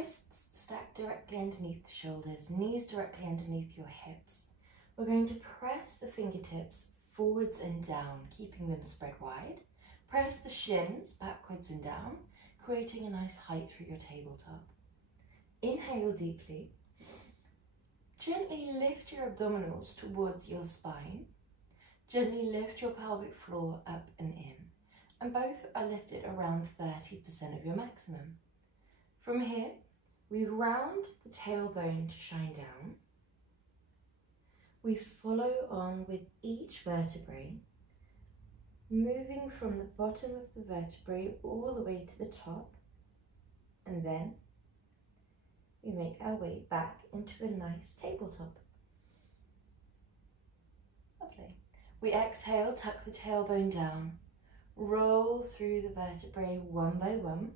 Wrists stacked directly underneath the shoulders, knees directly underneath your hips. We're going to press the fingertips forwards and down, keeping them spread wide. Press the shins backwards and down, creating a nice height through your tabletop. Inhale deeply. Gently lift your abdominals towards your spine. Gently lift your pelvic floor up and in. And both are lifted around 30% of your maximum. From here, we round the tailbone to shine down. We follow on with each vertebrae, moving from the bottom of the vertebrae all the way to the top, and then we make our way back into a nice tabletop. Lovely. We exhale, tuck the tailbone down, roll through the vertebrae one by one.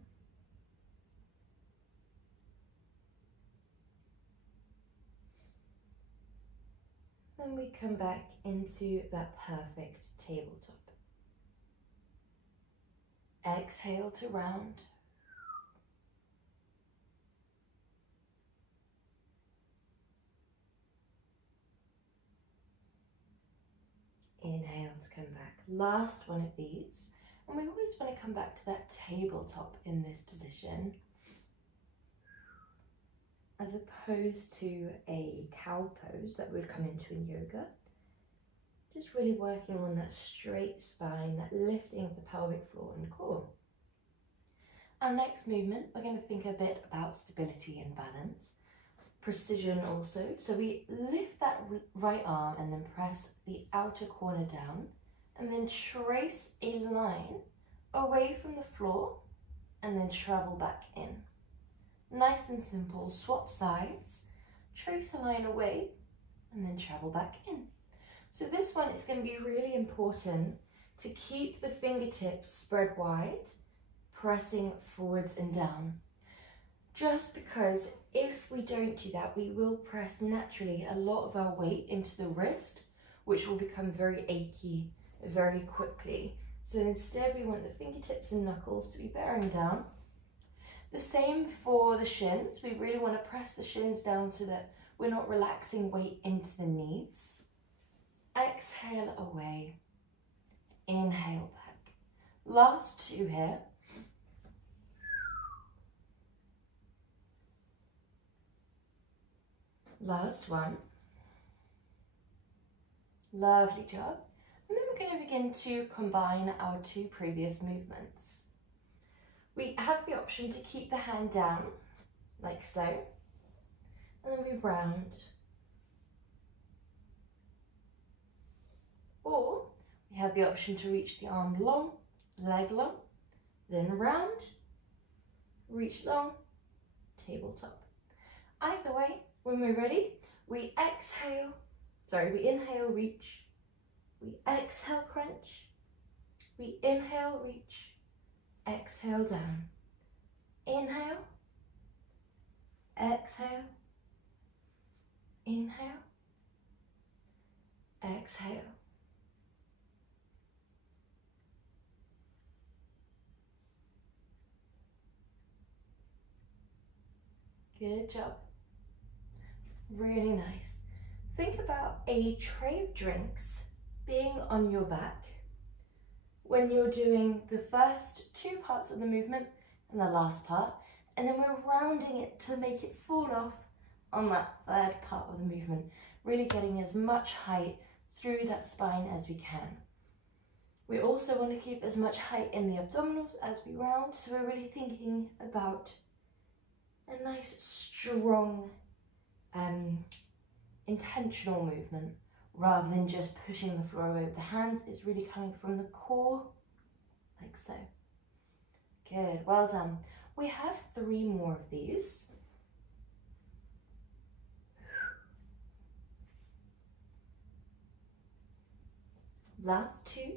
Then we come back into that perfect tabletop. Exhale to round. Inhale to come back. Last one of these. And we always want to come back to that tabletop in this position, as opposed to a cow pose that would come into in yoga. Just really working on that straight spine, that lifting of the pelvic floor and core. Our next movement, we're going to think a bit about stability and balance. Precision also. So we lift that right arm and then press the outer corner down, and then trace a line away from the floor and then travel back in. Nice and simple. Swap sides, trace a line away and then travel back in. So this one is going to be really important to keep the fingertips spread wide, pressing forwards and down. Just because if we don't do that, we will press naturally a lot of our weight into the wrist, which will become very achy very quickly. So instead we want the fingertips and knuckles to be bearing down. The same for the shins. We really want to press the shins down so that we're not relaxing weight into the knees. Exhale away. Inhale back. Last two here. Last one. Lovely job. And then we're going to begin to combine our two previous movements. We have the option to keep the hand down, like so, and then we round. Or we have the option to reach the arm long, leg long, then round, reach long, tabletop. Either way, when we're ready, we inhale, reach, we exhale, crunch, we inhale, reach, exhale, down, inhale, exhale, inhale, exhale. Good job. Really nice. Think about a tray of drinks being on your back when you're doing the first two parts of the movement and the last part, and then we're rounding it to make it fall off on that third part of the movement, really getting as much height through that spine as we can. We also want to keep as much height in the abdominals as we round, so we're really thinking about a nice strong intentional movement rather than just pushing the floor away with the hands. It's really coming from the core, like so. Good, well done. We have 3 more of these. Last 2.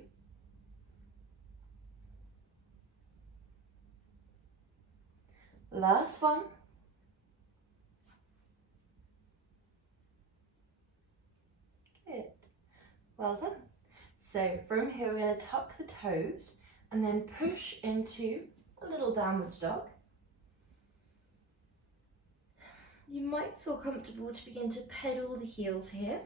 Last one. Good. Well done. So from here we're going to tuck the toes and then push into a little downwards dog. You might feel comfortable to begin to pedal the heels here.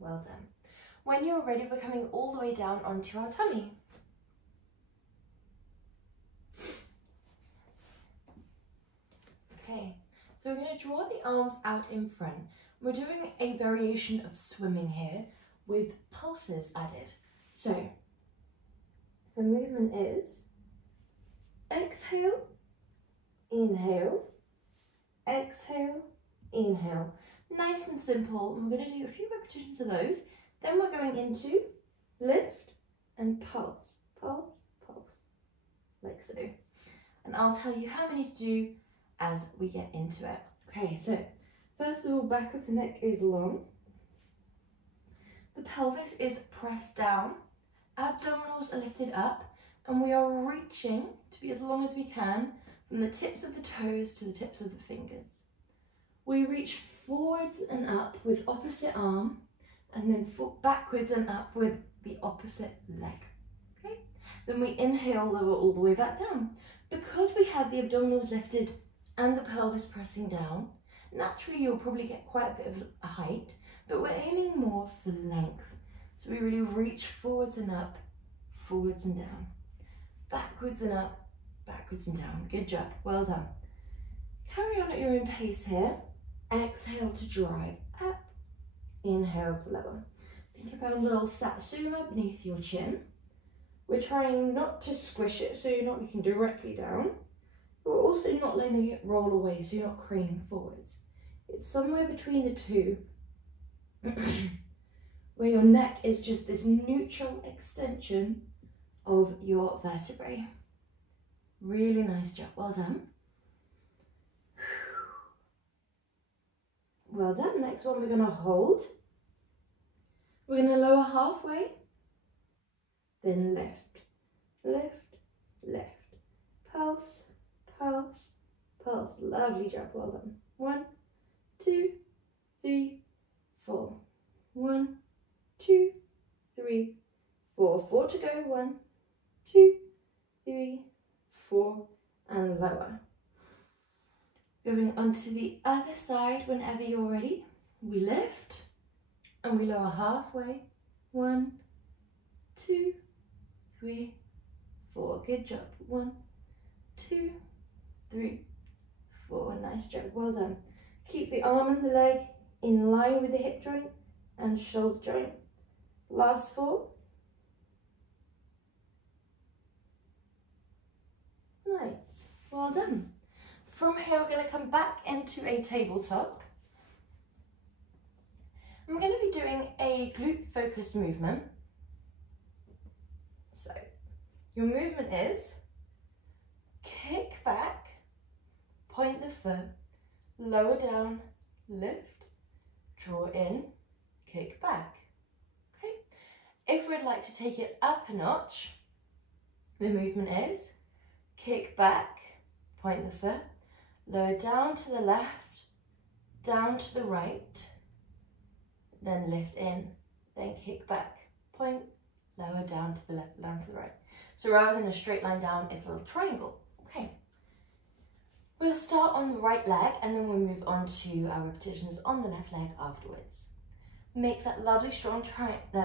Well done. When you're ready, we're coming all the way down onto our tummy. Okay, so we're going to draw the arms out in front. We're doing a variation of swimming here with pulses added. So the movement is exhale, inhale, exhale, inhale. Nice and simple. And we're going to do a few repetitions of those. Then we're going into lift and pulse, pulse, pulse, like so. And I'll tell you how many to do as we get into it. Okay, so first of all, back of the neck is long. The pelvis is pressed down. Abdominals are lifted up. And we are reaching to be as long as we can from the tips of the toes to the tips of the fingers. We reach forwards and up with opposite arm, and then backwards and up with the opposite leg. Okay? Then we inhale, lower all the way back down. Because we have the abdominals lifted and the pelvis pressing down, naturally you'll probably get quite a bit of a height, but we're aiming more for length. So we really reach forwards and up, forwards and down, backwards and up, backwards and down. Good job, well done. Carry on at your own pace here. Exhale to drive up, inhale to lower. Think about a little satsuma beneath your chin. We're trying not to squish it so you're not looking directly down. But we're also not letting it roll away so you're not craning forwards. It's somewhere between the two where your neck is just this neutral extension of your vertebrae. Really nice job, well done. Well done. Next one we're going to hold. We're going to lower halfway, then lift, lift, lift, pulse, pulse, pulse. Lovely job, well done. 1, 2, 3, 4. 1, 2, 3, 4. 4 to go. 1, 2, 3, 4, and lower. Going onto the other side whenever you're ready. We lift and we lower halfway. 1, 2, 3, 4. Good job. 1, 2, 3, 4. Nice job. Well done. Keep the arm and the leg in line with the hip joint and shoulder joint. Last 4. Nice. Well done. From here, we're going to come back into a tabletop. I'm going to be doing a glute focused movement. So, your movement is kick back, point the foot, lower down, lift, draw in, kick back. Okay. If we'd like to take it up a notch, the movement is kick back, point the foot, lower down to the left, down to the right, then lift in, then kick back, point, lower down to the left, down to the right. So rather than a straight line down, it's a little triangle. Okay. We'll start on the right leg and then we'll move on to our repetitions on the left leg afterwards. Make that lovely strong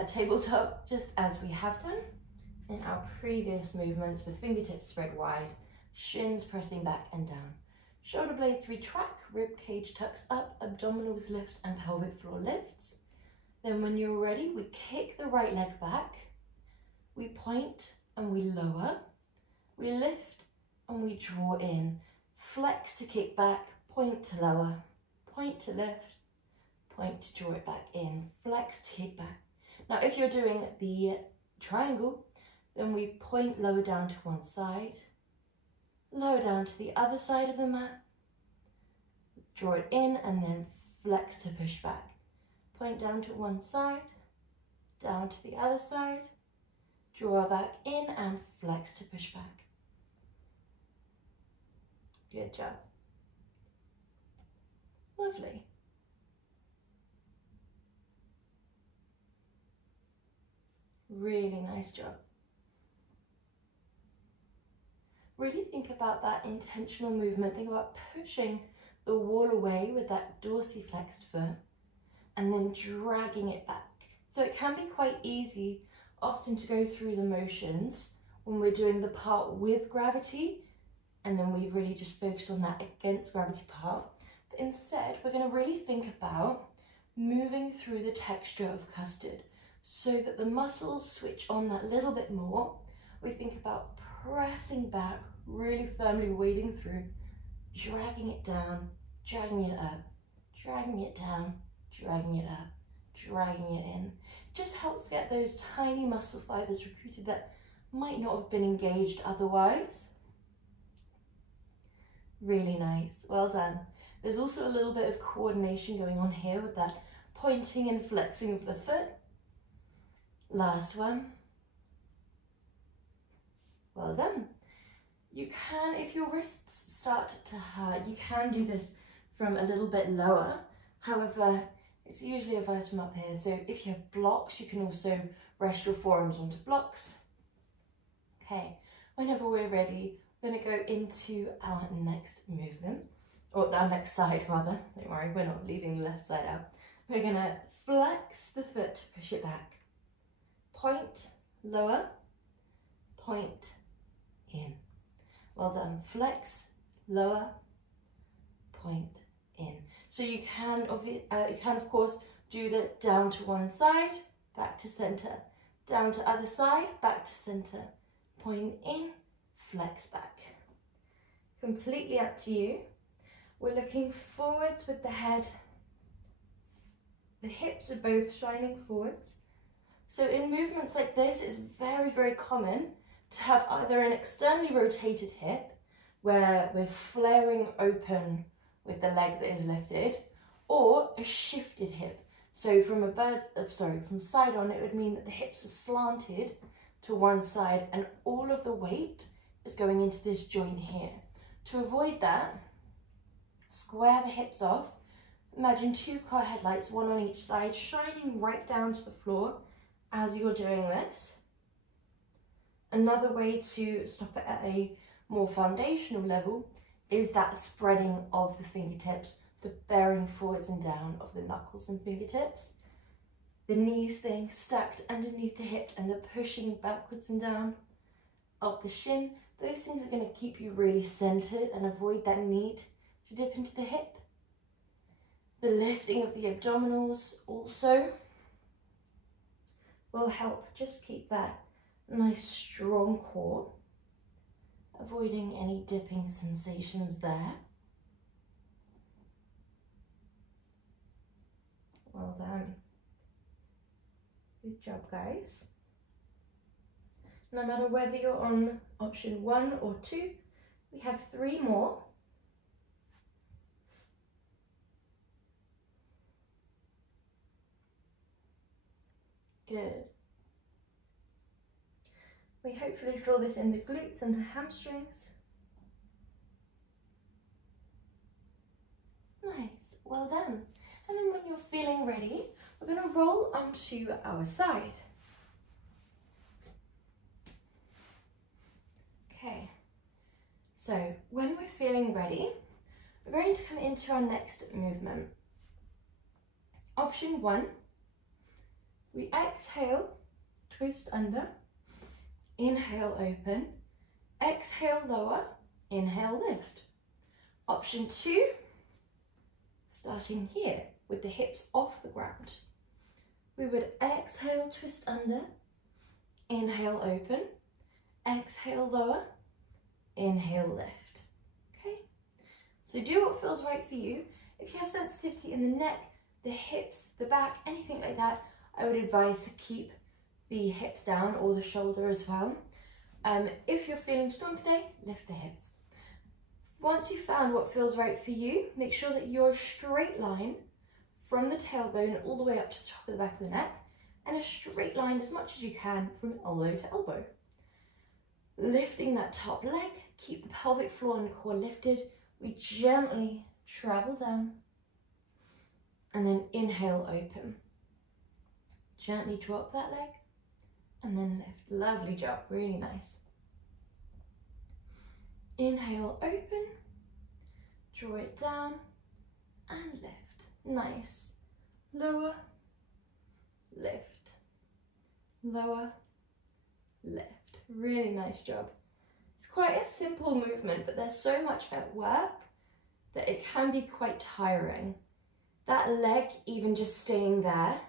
tabletop just as we have done in our previous movements with fingertips spread wide, shins pressing back and down. Shoulder blades retract, rib cage tucks up, abdominals lift and pelvic floor lifts. Then when you're ready, we kick the right leg back, we point and we lower, we lift and we draw in, flex to kick back, point to lower, point to lift, point to draw it back in, flex to kick back. Now if you're doing the triangle, then we point lower down to one side, lower down to the other side of the mat, draw it in and then flex to push back. Point down to one side, down to the other side, draw back in and flex to push back. Good job. Lovely. Really nice job. Really think about that intentional movement. Think about pushing the wall away with that dorsiflexed foot and then dragging it back. So it can be quite easy often to go through the motions when we're doing the part with gravity, and then we really just focus on that against gravity part. But instead, we're going to really think about moving through the texture of custard so that the muscles switch on that little bit more. We think about pressing back, really firmly wading through, dragging it down, dragging it up, dragging it down, dragging it up, dragging it in. Just helps get those tiny muscle fibers recruited that might not have been engaged otherwise. Really nice, well done. There's also a little bit of coordination going on here with that pointing and flexing of the foot. Last one. Well done. You can, if your wrists start to hurt, you can do this from a little bit lower. However, it's usually advised from up here. So if you have blocks, you can also rest your forearms onto blocks. Okay, whenever we're ready, we're going to go into our next movement, or our next side rather. Don't worry, we're not leaving the left side out. We're going to flex the foot, push it back. Point, lower, point, in. Well done. Flex, lower, point, in. So you can of course do the down to one side, back to center, down to other side, back to center, point in, flex back. Completely up to you. We're looking forwards with the head. The hips are both shining forwards. So in movements like this, it's very, very common to have either an externally rotated hip, where we're flaring open with the leg that is lifted, or a shifted hip. So from from side on, it would mean that the hips are slanted to one side and all of the weight is going into this joint here. To avoid that, square the hips off. Imagine two car headlights, one on each side, shining right down to the floor as you're doing this. Another way to stop it at a more foundational level is that spreading of the fingertips, the bearing forwards and down of the knuckles and fingertips, the knees staying stacked underneath the hip and the pushing backwards and down of the shin. Those things are going to keep you really centered and avoid that need to dip into the hip. The lifting of the abdominals also will help just keep that nice strong core, avoiding any dipping sensations there. Well done. Good job, guys. No matter whether you're on option 1 or 2, we have 3 more. Good. We hopefully feel this in the glutes and the hamstrings. Nice, well done. And then when you're feeling ready, we're going to roll onto our side. Okay, so when we're feeling ready, we're going to come into our next movement. Option 1, we exhale, twist under, inhale open, exhale lower, inhale lift. Option 2, starting here with the hips off the ground. We would exhale, twist under, inhale open, exhale lower, inhale lift. Okay, so do what feels right for you. If you have sensitivity in the neck, the hips, the back, anything like that, I would advise to keep the hips down or the shoulder as well. If you're feeling strong today, lift the hips. Once you've found what feels right for you, make sure that you're a straight line from the tailbone all the way up to the top of the back of the neck, and a straight line as much as you can from elbow to elbow. Lifting that top leg, keep the pelvic floor and core lifted. We gently travel down, and then inhale, open. Gently drop that leg and then lift. Lovely job, really nice. Inhale, open, draw it down and lift. Nice. Lower, lift, lower, lift. Really nice job. It's quite a simple movement, but there's so much at work that it can be quite tiring. That leg, even just staying there,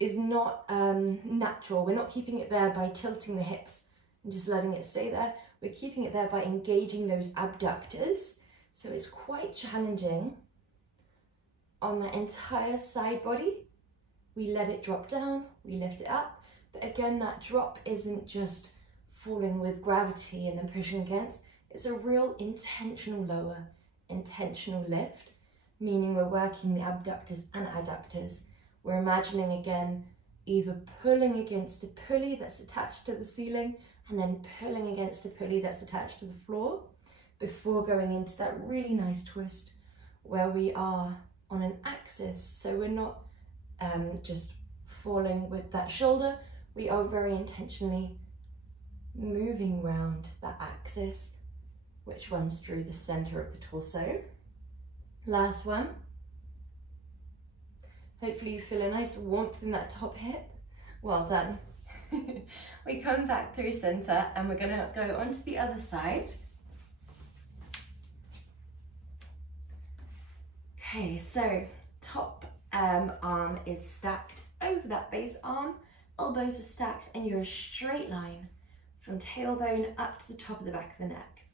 is not natural. We're not keeping it there by tilting the hips and just letting it stay there. We're keeping it there by engaging those abductors. So it's quite challenging. On the entire side body, we let it drop down, we lift it up. But again, that drop isn't just falling with gravity and then pushing against. It's a real intentional lower, intentional lift, meaning we're working the abductors and adductors. We're imagining again, either pulling against a pulley that's attached to the ceiling and then pulling against a pulley that's attached to the floor before going into that really nice twist where we are on an axis. So we're not just falling with that shoulder. We are very intentionally moving round that axis, which runs through the center of the torso. Last one. Hopefully you feel a nice warmth in that top hip. Well done. We come back through center and we're gonna go onto the other side. Okay, so top arm is stacked over that base arm, elbows are stacked, and you're a straight line from tailbone up to the top of the back of the neck.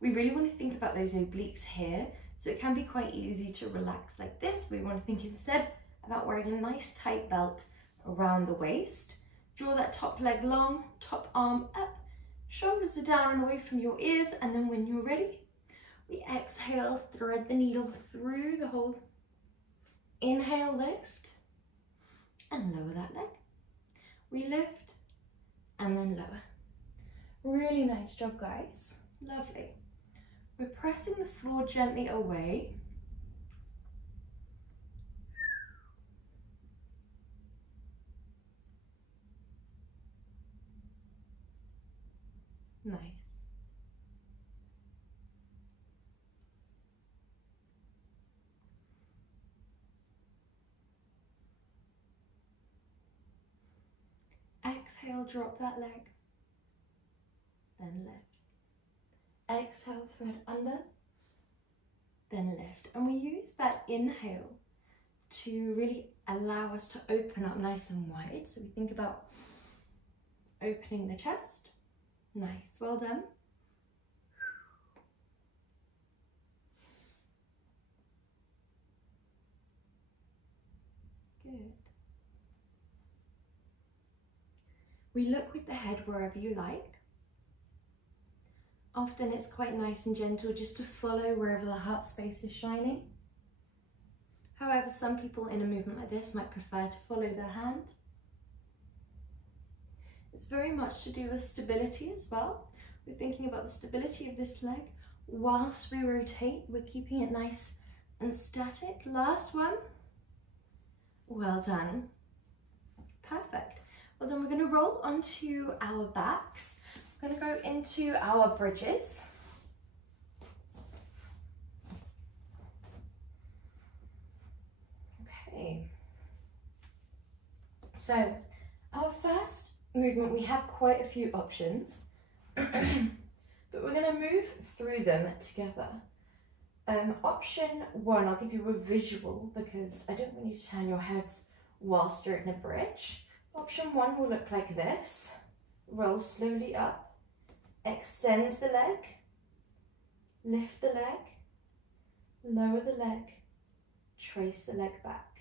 We really want to think about those obliques here, so it can be quite easy to relax like this. We want to think instead about wearing a nice tight belt around the waist. Draw that top leg long, top arm up, shoulders are down and away from your ears, and then when you're ready, we exhale, thread the needle through the hole. Inhale, lift, and lower that leg. We lift, and then lower. Really nice job, guys. Lovely. We're pressing the floor gently away. Nice. Exhale, drop that leg, then lift. Exhale, thread under, then lift. And we use that inhale to really allow us to open up nice and wide. So we think about opening the chest. Nice, well done. Good. We look with the head wherever you like. Often it's quite nice and gentle just to follow wherever the heart space is shining. However, some people in a movement like this might prefer to follow their hand. It's very much to do with stability as well. We're thinking about the stability of this leg. Whilst we rotate, we're keeping it nice and static. Last one. Well done. Perfect. Well done. We're going to roll onto our backs. We're going to go into our bridges. Okay. So, our first movement, we have quite a few options, but we're going to move through them together. Option one, I'll give you a visual because I don't want you to turn your heads whilst you're in a bridge. Option one will look like this. Roll slowly up, extend the leg, lift the leg, lower the leg, trace the leg back.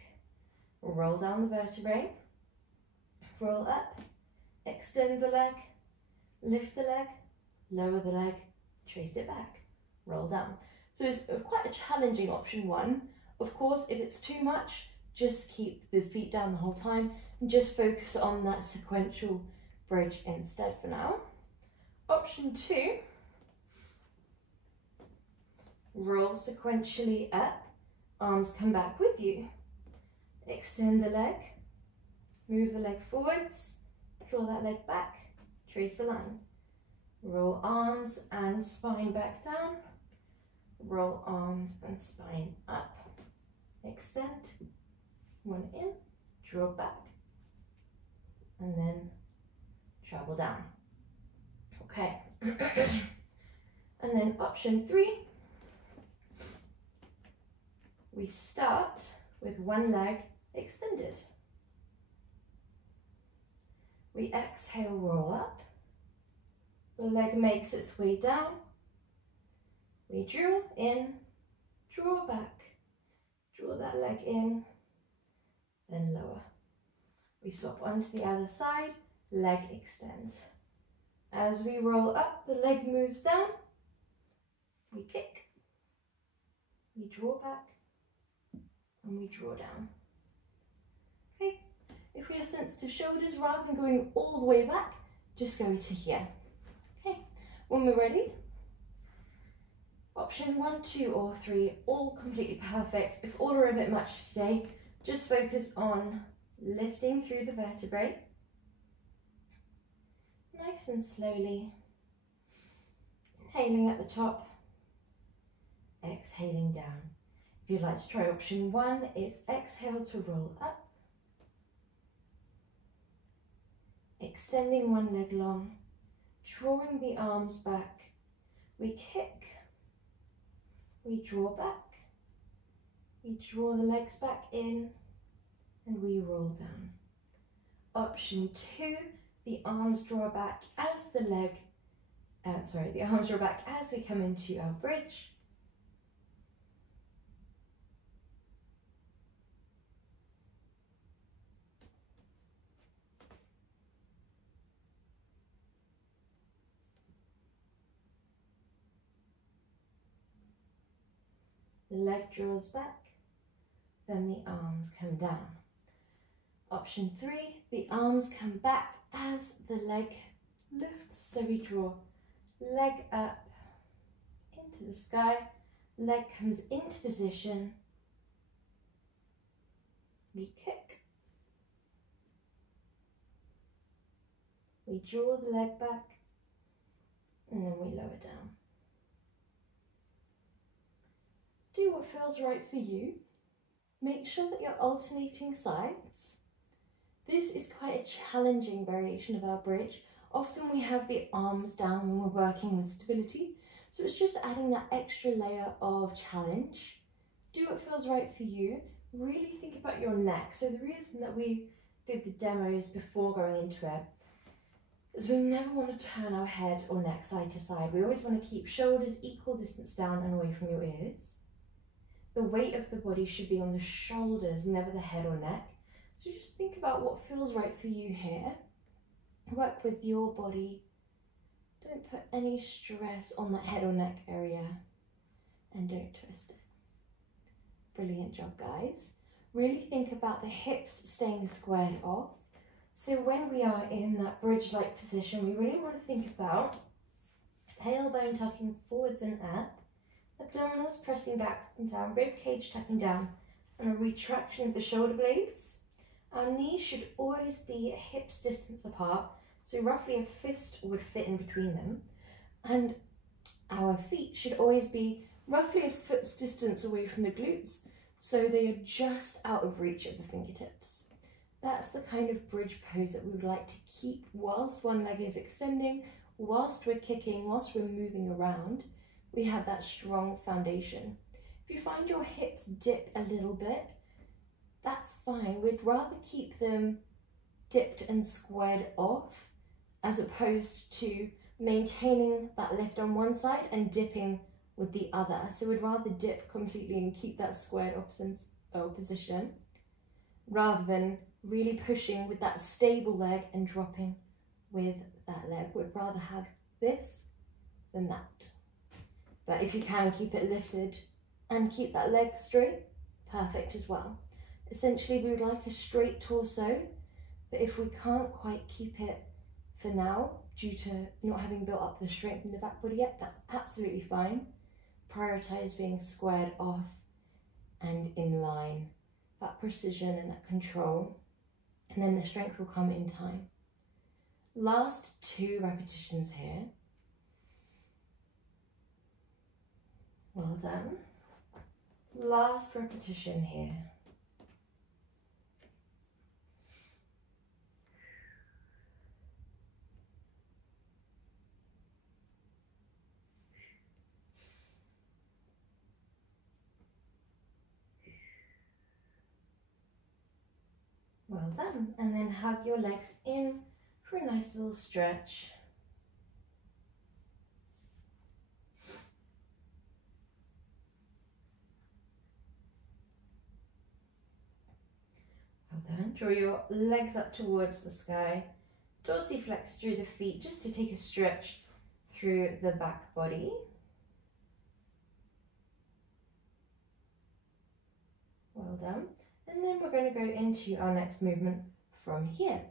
Roll down the vertebrae, roll up, extend the leg, lift the leg, lower the leg, trace it back, roll down. So it's quite a challenging option one. Of course, if it's too much, just keep the feet down the whole time and just focus on that sequential bridge instead for now. Option two, roll sequentially up, arms come back with you. Extend the leg, move the leg forwards, draw that leg back, trace a line. Roll arms and spine back down, roll arms and spine up. Extend, one in, draw back, and then travel down. Okay. And then option 3, we start with one leg extended. We exhale, roll up. The leg makes its way down. We draw in, draw back, draw that leg in, then lower. We swap onto the other side, leg extends. As we roll up, the leg moves down. We kick, we draw back, and we draw down. Okay, if we have sensitive shoulders, rather than going all the way back, just go to here. Okay, when we're ready, option 1, 2, or 3, all completely perfect. If all are a bit much today, just focus on lifting through the vertebrae, nice and slowly, inhaling at the top, exhaling down. If you'd like to try option 1, it's exhale to roll up, extending one leg long, drawing the arms back, we kick, we draw back, we draw the legs back in, and we roll down. Option 2, the arms draw back as the arms draw back as we come into our bridge. The leg draws back, then the arms come down. Option 3, the arms come back as the leg lifts. So we draw leg up into the sky, leg comes into position, we kick, we draw the leg back, and then we lower down. Do what feels right for you. Make sure that you're alternating sides. This is quite a challenging variation of our bridge. Often we have the arms down when we're working with stability, so it's just adding that extra layer of challenge. Do what feels right for you. Really think about your neck. So the reason that we did the demos before going into it is we never want to turn our head or neck side to side. We always want to keep shoulders equal distance down and away from your ears. The weight of the body should be on the shoulders, never the head or neck. So just think about what feels right for you here. Work with your body. Don't put any stress on that head or neck area. And don't twist it. Brilliant job, guys. Really think about the hips staying squared off. So when we are in that bridge-like position, we really want to think about tailbone tucking forwards and up, abdominals pressing back and down, rib cage tucking down, and a retraction of the shoulder blades. Our knees should always be a hip's distance apart, so roughly a fist would fit in between them. And our feet should always be roughly a foot's distance away from the glutes, so they are just out of reach of the fingertips. That's the kind of bridge pose that we would like to keep whilst one leg is extending, whilst we're kicking, whilst we're moving around. We have that strong foundation. If you find your hips dip a little bit, that's fine. We'd rather keep them dipped and squared off as opposed to maintaining that lift on one side and dipping with the other. So we'd rather dip completely and keep that squared off position rather than really pushing with that stable leg and dropping with that leg. We'd rather have this than that. But if you can keep it lifted and keep that leg straight, perfect as well. Essentially, we would like a straight torso, but if we can't quite keep it for now, due to not having built up the strength in the back body yet, that's absolutely fine. Prioritize being squared off and in line that precision and that control, and then the strength will come in time. Last 2 repetitions here. Well done. Last repetition here. Well done. And then hug your legs in for a nice little stretch. Well done. Draw your legs up towards the sky. Dorsiflex through the feet just to take a stretch through the back body. Well done. And then we're going to go into our next movement from here.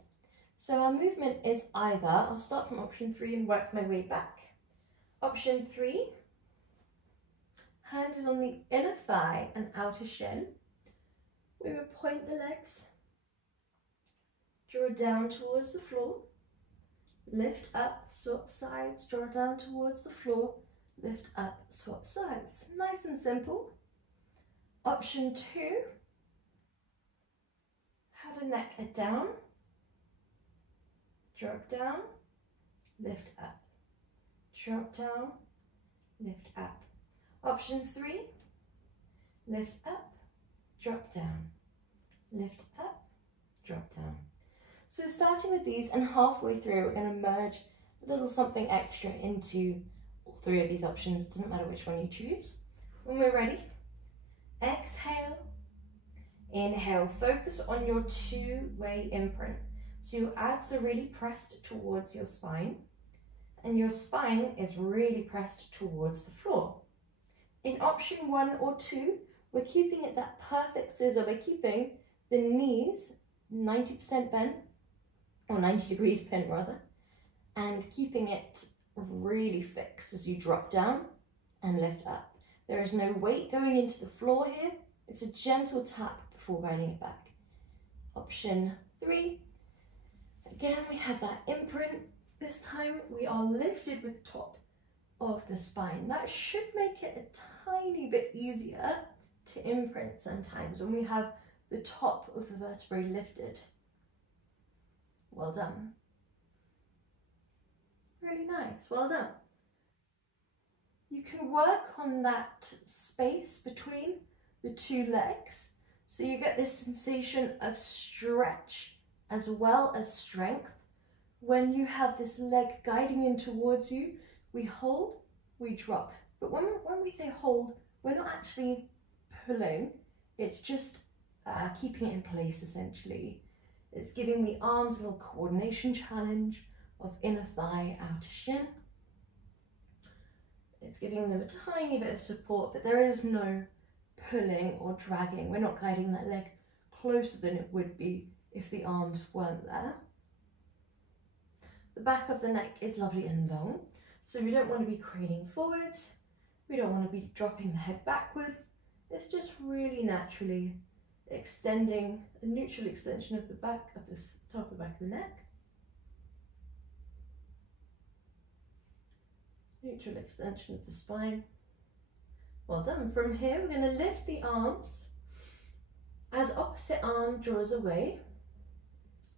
So our movement is either, I'll start from option 3 and work my way back. Option 3, hand is on the inner thigh and outer shin. We will point the legs, draw down towards the floor, lift up, swap sides, draw down towards the floor, lift up, swap sides. Nice and simple. Option 2, head and neck are down, drop down, lift up, drop down, lift up. Option 3, lift up, drop down, lift up, drop down. So starting with these, and halfway through we're going to merge a little something extra into all 3 of these options. Doesn't matter which one you choose. When we're ready, exhale, inhale, focus on your 2-way imprint. So your abs are really pressed towards your spine and your spine is really pressed towards the floor. In option 1 or 2, we're keeping it that perfect scissor. We're keeping the knees 90% bent, or 90 degrees bent rather, and keeping it really fixed as you drop down and lift up. There is no weight going into the floor here. It's a gentle tap before guiding it back. Option 3, again we have that imprint. This time we are lifted with top of the spine. That should make it a tiny bit easier to imprint sometimes when we have the top of the vertebrae lifted. Well done. Really nice, well done. You can work on that space between the 2 legs, so you get this sensation of stretch as well as strength. When you have this leg guiding in towards you, we hold, we drop. But when we say hold, we're not actually pulling, it's just keeping it in place essentially. It's giving the arms a little coordination challenge of inner thigh, outer shin. It's giving them a tiny bit of support, but there is no pulling or dragging. We're not guiding that leg closer than it would be if the arms weren't there. The back of the neck is lovely and long, so we don't want to be craning forwards. We don't want to be dropping the head backwards. It's just really naturally extending, a neutral extension of the back of this top of the back of the neck. Neutral extension of the spine. Well done. From here we're going to lift the arms as opposite arm draws away,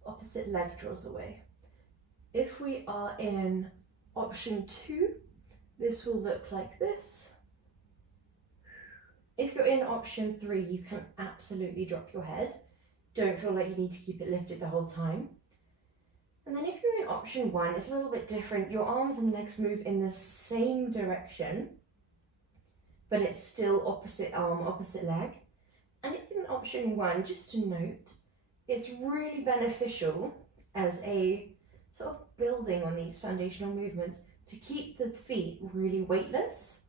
opposite leg draws away. If we are in option 2, this will look like this. If you're in option 3, you can absolutely drop your head. Don't feel like you need to keep it lifted the whole time. And then if you're in option 1, it's a little bit different. Your arms and legs move in the same direction, but it's still opposite arm, opposite leg. And if you're in option 1, just to note, it's really beneficial as a sort of building on these foundational movements to keep the feet really weightless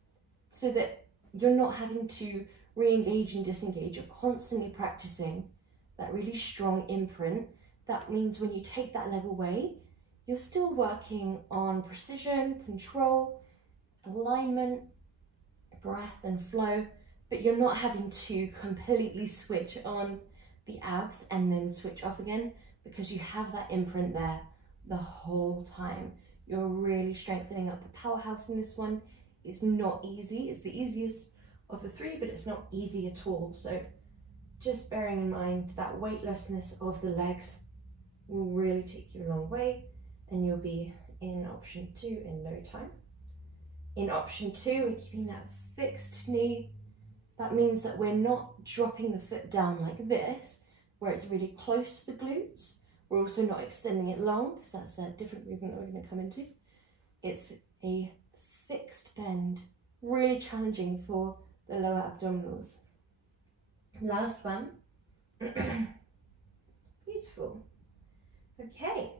so that you're not having to re-engage and disengage. You're constantly practicing that really strong imprint. That means when you take that leg away, you're still working on precision, control, alignment, breath and flow, but you're not having to completely switch on the abs and then switch off again, because you have that imprint there the whole time. You're really strengthening up the powerhouse in this one. It's not easy. It's the easiest of the three, but it's not easy at all. So just bearing in mind that weightlessness of the legs will really take you a long way, and you'll be in option 2 in no time. In option 2, we're keeping that fixed knee. That means that we're not dropping the foot down like this, where it's really close to the glutes. We're also not extending it long, because that's a different movement that we're going to come into. It's a fixed bend, really challenging for the lower abdominals. Last one. Beautiful. Okay,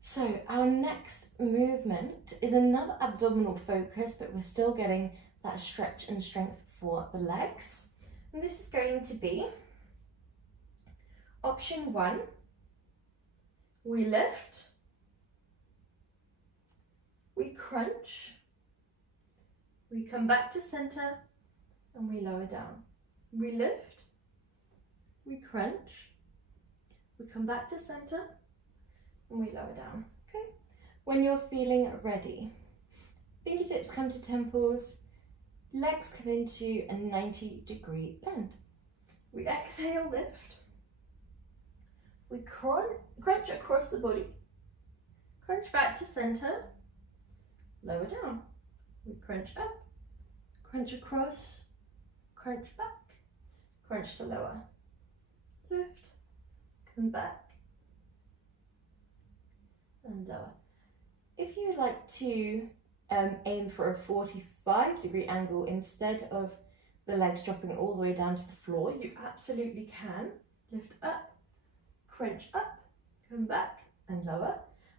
so our next movement is another abdominal focus, but we're still getting that stretch and strength for the legs. And this is going to be option 1. We lift, we crunch, we come back to center, and we lower down. We lift, we crunch, we come back to center, and we lower down. Okay. When you're feeling ready, fingertips come to temples, legs come into a 90-degree bend. We exhale, lift. We crunch across the body, crunch back to center, lower down. We crunch up, crunch across, crunch back, crunch to lower, lift, come back, and lower. If you like to aim for a 45-degree angle instead of the legs dropping all the way down to the floor, you absolutely can. Lift up, crunch up, come back and lower.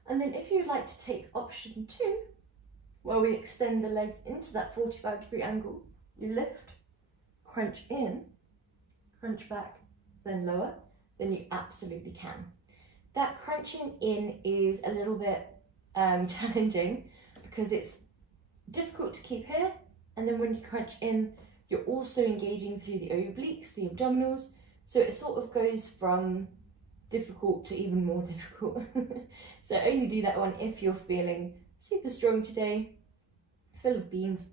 And then if you'd like to take option 2, where we extend the legs into that 45-degree angle, you lift, crunch in, crunch back, then lower, then you absolutely can. That crunching in is a little bit challenging, because it's difficult to keep here, and then when you crunch in, you're also engaging through the obliques, the abdominals, so it sort of goes from difficult to even more difficult. So only do that one if you're feeling super strong today, full of beans,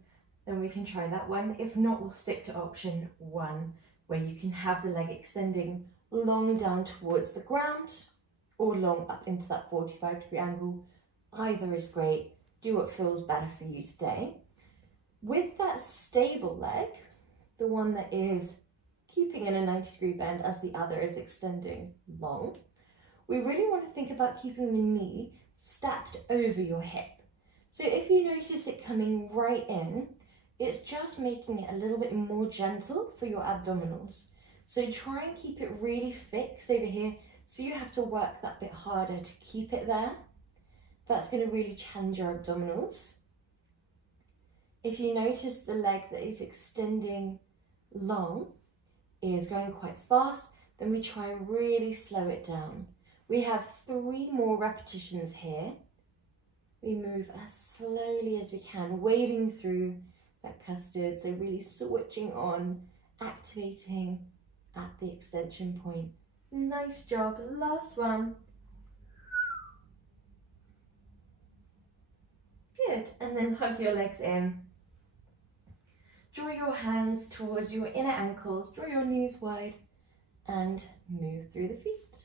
then we can try that one. If not, we'll stick to option 1, where you can have the leg extending long down towards the ground or long up into that 45-degree angle. Either is great. Do what feels better for you today. With that stable leg, the one that is keeping in a 90-degree bend as the other is extending long, we really want to think about keeping the knee stacked over your hip. So if you notice it coming right in, it's just making it a little bit more gentle for your abdominals. So try and keep it really fixed over here, so you have to work that bit harder to keep it there. That's going to really challenge your abdominals. If you notice the leg that is extending long is going quite fast, then we try and really slow it down. We have 3 more repetitions here. We move as slowly as we can, wading through that custard, so really switching on, activating at the extension point. Nice job. Last one. Good. And then hug your legs in. Draw your hands towards your inner ankles, draw your knees wide, and move through the feet.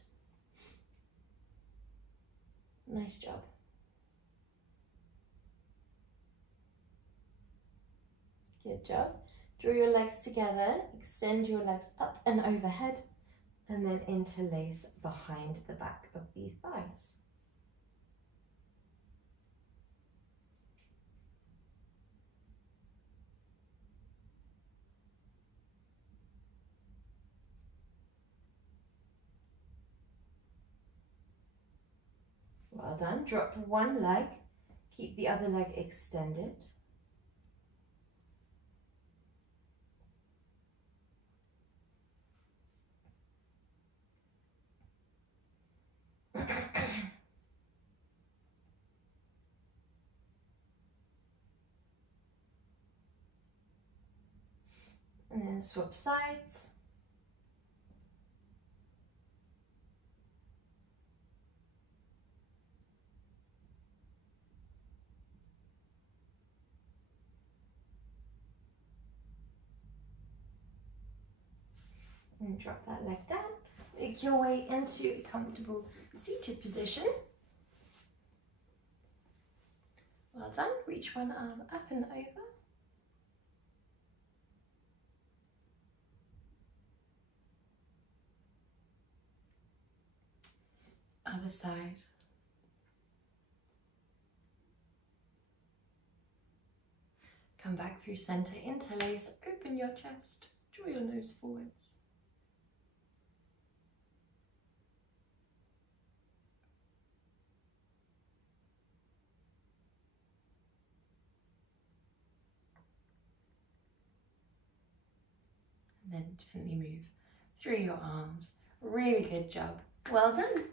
Nice job. Good job. Draw your legs together, extend your legs up and overhead, and then interlace behind the back of the thighs. Well done. Drop one leg, keep the other leg extended. And then swap sides. then drop that leg down. Make your way into a comfortable seated position. Well done. Reach one arm up and over. Other side. Come back through center, interlace, open your chest, draw your nose forwards. And then gently move through your arms. Really good job. Well done.